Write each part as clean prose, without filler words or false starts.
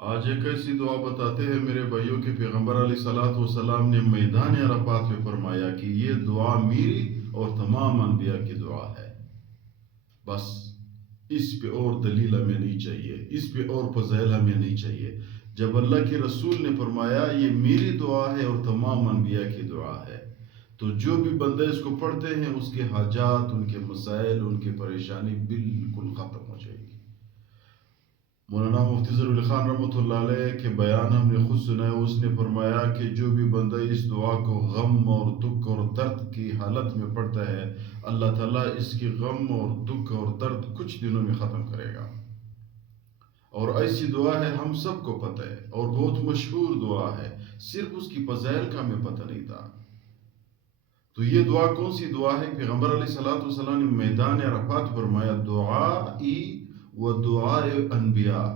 آج ایک ایسی دعا بتاتے ہیں میرے بھائیوں کے پیغمبر علیہ الصلوۃ والسلام نے میدان عرفات میں فرمایا کہ یہ دعا میری اور تمام انبیاء کی دعا ہے. بس اس پہ اور دلیل ہمیں نہیں چاہیے، اس پہ اور فضائل ہمیں نہیں چاہیے. جب اللہ کے رسول نے فرمایا یہ میری دعا ہے اور تمام انبیاء کی دعا ہے، تو جو بھی بندے اس کو پڑھتے ہیں اس کے حاجات، ان کے مسائل، ان کی پریشانی بالکل ختم ہو جائے گی. مولانا مفتی ظہور علی خان رحمۃ اللہ علیہ کے بیان ہم نے خود سنا ہے. اس نے فرمایا کہ جو بھی بندہ اس دعا کو غم اور دکھ اور درد کی حالت میں پڑھتا ہے، اللہ تعالیٰ اس کی غم اور دکھ اور درد کچھ دنوں میں ختم کرے گا. اور ایسی دعا ہے، ہم سب کو پتہ ہے اور بہت مشہور دعا ہے، صرف اس کی فضائل کا ہمیں پتہ نہیں تھا. تو یہ دعا کون سی دعا ہے؟ پیغمبر علیہ الصلوۃ والسلام نے میدان عرفات فرمایا دعائی و دعائے انبیاء،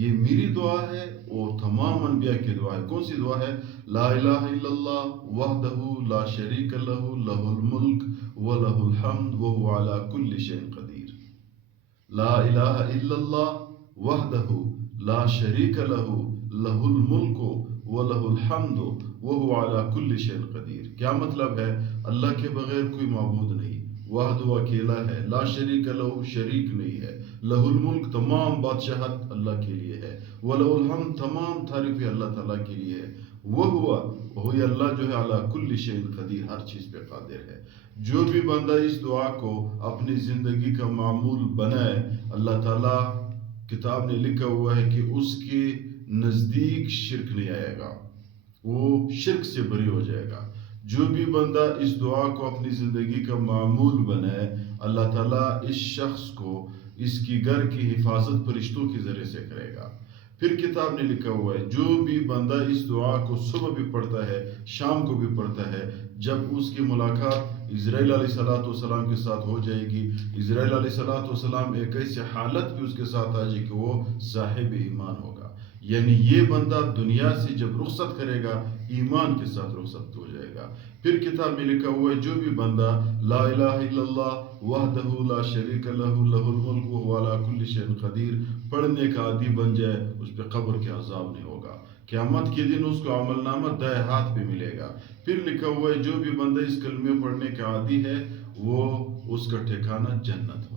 یہ میری دعا ہے اور تمام انبیاء کی دعا ہے. کون سی دعا ہے؟ لا الہ الا اللہ وحدہ لا شریک لہ لہ الملک ولہ الحمد وہو علی کل شیء قدیر. لا الہ الا اللہ وحدہ لا شریک لہ لہ الملک ولہ الحمد وہو علی کل شیء قدیر. کیا مطلب ہے؟ اللہ کے بغیر کوئی معبود نہیں، وحدہ اکیلا ہے، لا شریک لہ شریک نہیں ہے، لہ الملک تمام بادشاہت اللہ کے لیے ہے، ولہ الحمد تمام تعریفیں اللہ تعالیٰ کے لیے ہے، وہی اللہ جو ہے علی کل شیء قدیر، ہر چیز پہ قادر ہے. جو بھی بندہ اس دعا کو اپنی زندگی کا معمول بنائے، اللہ تعالیٰ کتاب نے لکھا ہوا ہے کہ اس کے نزدیک شرک نہیں آئے گا، وہ شرک سے بری ہو جائے گا. جو بھی بندہ اس دعا کو اپنی زندگی کا معمول بنائے، اللہ تعالیٰ اس شخص کو اس کی گھر کی حفاظت فرشتوں کے ذریعے سے کرے گا. پھر کتاب نے لکھا ہوا ہے جو بھی بندہ اس دعا کو صبح بھی پڑھتا ہے، شام کو بھی پڑھتا ہے، جب اس کی ملاقات اسرائیل علیہ الصلوۃ والسلام کے ساتھ ہو جائے گی، اسرائیل علیہ الصلوۃ والسلام ایک ایسی حالت بھی اس کے ساتھ آ جائے کہ وہ صاحب ایمان ہوگا. یعنی یہ بندہ دنیا سے جب رخصت کرے گا، ایمان کے ساتھ رخصت ہو جائے گا. پھر کتاب میں لکھا ہوا ہے جو بھی بندہ لا الہ الا اللہ وحدہ لا شریک لہ لہ الملک وہو علی کل شیء قدیر پڑھنے کا عادی بن جائے، اس پہ قبر کے عذاب نہیں ہوگا. قیامت کے دن اس کو عمل نامہ دائیں ہاتھ پہ ملے گا. پھر لکھا ہوا ہے جو بھی بندہ اس کلمے پڑھنے کا عادی ہے، وہ اس کا ٹھکانہ جنت.